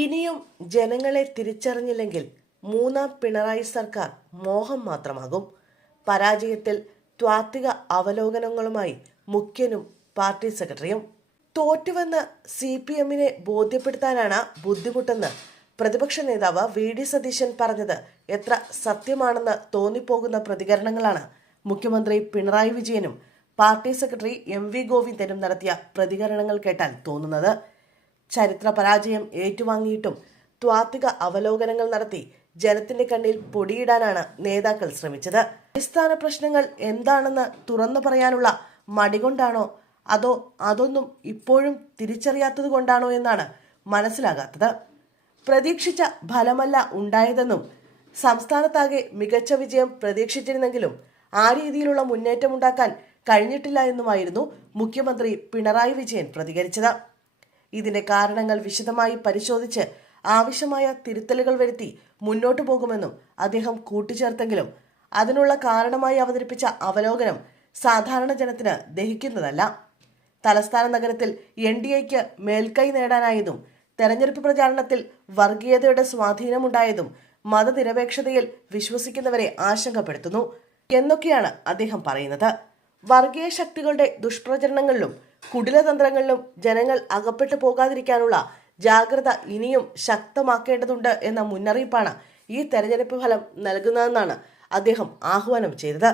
ഇനിയും ജനങ്ങളെ തിരിച്ചറിഞ്ഞില്ലെങ്കിൽ മൂന്നാം പിണറായി സർക്കാർ മോഹം മാത്രമാകും. പരാജയത്തിൽ ത്വാത്വിക അവലോകനങ്ങളുമായി മുഖ്യനും പാർട്ടി സെക്രട്ടറിയും. തോറ്റുവെന്ന് CPM-നെ ബോധ്യപ്പെടുത്താനാണ് ബുദ്ധിമുട്ടെന്ന് പ്രതിപക്ഷ നേതാവ് VD സതീശൻ പറഞ്ഞത് എത്ര സത്യമാണെന്ന് തോന്നിപ്പോകുന്ന പ്രതികരണങ്ങളാണ് മുഖ്യമന്ത്രി പിണറായി വിജയനും പാർട്ടി സെക്രട്ടറി MV ഗോവിന്ദനും നടത്തിയ പ്രതികരണങ്ങൾ കേട്ടാൽ തോന്നുന്നത്. ചരിത്ര പരാജയം ഏറ്റുവാങ്ങിയിട്ടും ത്വാത്വിക അവലോകനങ്ങൾ നടത്തി ജനത്തിന്റെ കണ്ണിൽ പൊടിയിടാനാണ് നേതാക്കൾ ശ്രമിച്ചത്. അടിസ്ഥാന പ്രശ്നങ്ങൾ എന്താണെന്ന് തുറന്നു പറയാനുള്ള മടികൊണ്ടാണോ അതോ അതൊന്നും ഇപ്പോഴും തിരിച്ചറിയാത്തത് കൊണ്ടാണോ എന്നാണ് മനസ്സിലാകാത്തത്. പ്രതീക്ഷിച്ച ഫലമല്ല ഉണ്ടായതെന്നും സംസ്ഥാനത്താകെ മികച്ച വിജയം പ്രതീക്ഷിച്ചിരുന്നെങ്കിലും ആ രീതിയിലുള്ള മുന്നേറ്റം ഉണ്ടാക്കാൻ കഴിഞ്ഞിട്ടില്ല എന്നുമായിരുന്നു മുഖ്യമന്ത്രി പിണറായി വിജയൻ പ്രതികരിച്ചത്. ഇതിന്റെ കാരണങ്ങൾ വിശദമായി പരിശോധിച്ച് ആവശ്യമായ തിരുത്തലുകൾ വരുത്തി മുന്നോട്ടു പോകുമെന്നും അദ്ദേഹം കൂട്ടിച്ചേർത്തെങ്കിലും അതിനുള്ള കാരണമായി അവതരിപ്പിച്ച അവലോകനം സാധാരണ ജനത്തിന് ദഹിക്കുന്നതല്ല. തലസ്ഥാന നഗരത്തിൽ NDAയ്ക്ക് മേൽക്കൈ നേടാനായതും തെരഞ്ഞെടുപ്പ് പ്രചാരണത്തിൽ വർഗീയതയുടെ സ്വാധീനമുണ്ടായതും മതനിരപേക്ഷതയിൽ വിശ്വസിക്കുന്നവരെ ആശങ്കപ്പെടുത്തുന്നു എന്നൊക്കെയാണ് അദ്ദേഹം പറയുന്നത്. വർഗീയ ശക്തികളുടെ ദുഷ്പ്രചരണങ്ങളിലും കുടിലതന്ത്രങ്ങളിലും ജനങ്ങൾ അകപ്പെട്ടു പോകാതിരിക്കാനുള്ള ജാഗ്രത ഇനിയും ശക്തമാക്കേണ്ടതുണ്ട് എന്ന മുന്നറിയിപ്പാണ് ഈ തെരഞ്ഞെടുപ്പ് ഫലം നൽകുന്നതെന്നാണ് അദ്ദേഹം ആഹ്വാനം ചെയ്തത്.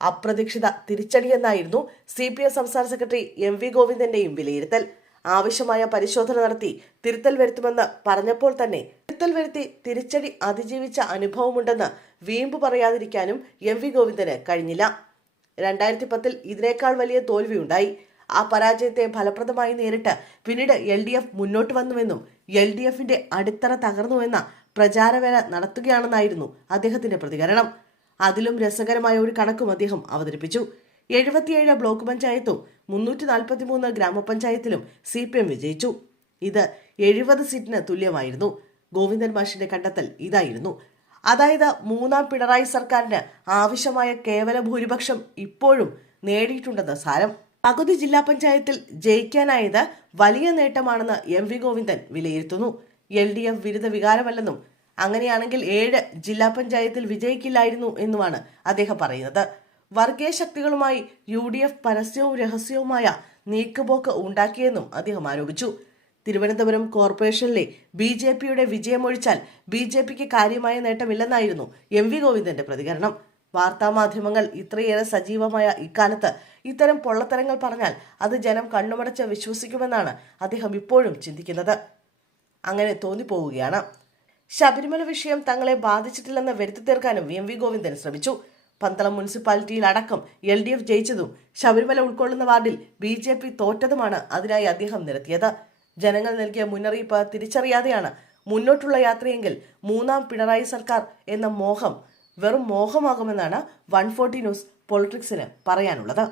അപ്രതീക്ഷിത തിരിച്ചടിയെന്നായിരുന്നു CPM സംസ്ഥാന സെക്രട്ടറി MV ഗോവിന്ദന്റെയും വിലയിരുത്തൽ. ആവശ്യമായ പരിശോധന നടത്തി തിരുത്തൽ വരുത്തുമെന്ന് പറഞ്ഞപ്പോൾ തന്നെ തിരുത്തൽ വരുത്തി തിരിച്ചടി അതിജീവിച്ച അനുഭവമുണ്ടെന്ന് വീമ്പ് പറയാതിരിക്കാനും MV ഗോവിന്ദന് കഴിഞ്ഞില്ല. 2010 ഇതിനേക്കാൾ വലിയ തോൽവിയുണ്ടായി. ആ പരാജയത്തെ ഫലപ്രദമായി നേരിട്ട് പിന്നീട് LDF മുന്നോട്ട് വന്നുവെന്നും LDFന്റെ അടിത്തറ തകർന്നുവെന്ന പ്രചാരവേല നടത്തുകയാണെന്നായിരുന്നു അദ്ദേഹത്തിന്റെ പ്രതികരണം. അതിലും രസകരമായ ഒരു കണക്കും അദ്ദേഹം അവതരിപ്പിച്ചു. 77 ബ്ലോക്ക് പഞ്ചായത്തും 343 ഗ്രാമപഞ്ചായത്തിലും CPM വിജയിച്ചു. ഇത് 70 സീറ്റിന് തുല്യമായിരുന്നു. ഗോവിന്ദൻ മാഷിന്റെ കണ്ടെത്തൽ ഇതായിരുന്നു. അതായത് മൂന്നാം പിണറായി സർക്കാരിന് ആവശ്യമായ കേവല ഭൂരിപക്ഷം ഇപ്പോഴും നേടിയിട്ടുണ്ടെന്ന് സാരം. പകുതി ജില്ലാ പഞ്ചായത്തിൽ ജയിക്കാനായത് വലിയ നേട്ടമാണെന്ന് MV ഗോവിന്ദൻ വിലയിരുത്തുന്നു. LDF വിരുദ്ധ വികാരമല്ലെന്നും അങ്ങനെയാണെങ്കിൽ 7 ജില്ലാ പഞ്ചായത്തിൽ വിജയിക്കില്ലായിരുന്നു എന്നുമാണ് അദ്ദേഹം പറയുന്നത്. വർഗീയ ശക്തികളുമായി UDF പരസ്യവും രഹസ്യവുമായ നീക്കുപോക്ക് ഉണ്ടാക്കിയെന്നും അദ്ദേഹം ആരോപിച്ചു. തിരുവനന്തപുരം കോർപ്പറേഷനിലെ BJPയുടെ വിജയമൊഴിച്ചാൽ BJPക്ക് കാര്യമായ നേട്ടമില്ലെന്നായിരുന്നു MV ഗോവിന്ദന്റെ പ്രതികരണം. വാർത്താമാധ്യമങ്ങൾ ഇത്രയേറെ സജീവമായ ഇക്കാലത്ത് ഇത്തരം പൊള്ളത്തരങ്ങൾ പറഞ്ഞാൽ അത് ജനം കണ്ണുമടച്ച് വിശ്വസിക്കുമെന്നാണ് അദ്ദേഹം ഇപ്പോഴും ചിന്തിക്കുന്നത്. അങ്ങനെ തോന്നിപ്പോവുകയാണ്. ശബരിമല വിഷയം തങ്ങളെ ബാധിച്ചിട്ടില്ലെന്ന് വരുത്തി തീർക്കാനും MV ഗോവിന്ദൻ ശ്രമിച്ചു. പന്തളം മുനിസിപ്പാലിറ്റിയിൽ അടക്കം LDF ജയിച്ചതും ശബരിമല ഉൾക്കൊള്ളുന്ന വാർഡിൽ BJP തോറ്റതുമാണ് അതിനായി അദ്ദേഹം നിരത്തിയത്. ജനങ്ങൾ നൽകിയ മുന്നറിയിപ്പ് തിരിച്ചറിയാതെയാണ് മുന്നോട്ടുള്ള യാത്രയെങ്കിൽ മൂന്നാം പിണറായി സർക്കാർ എന്ന മോഹം വെറും മോഹമാകുമെന്നാണ് 140 ന്യൂസ് പൊളിറ്റിക്സിന് പറയാനുള്ളത്.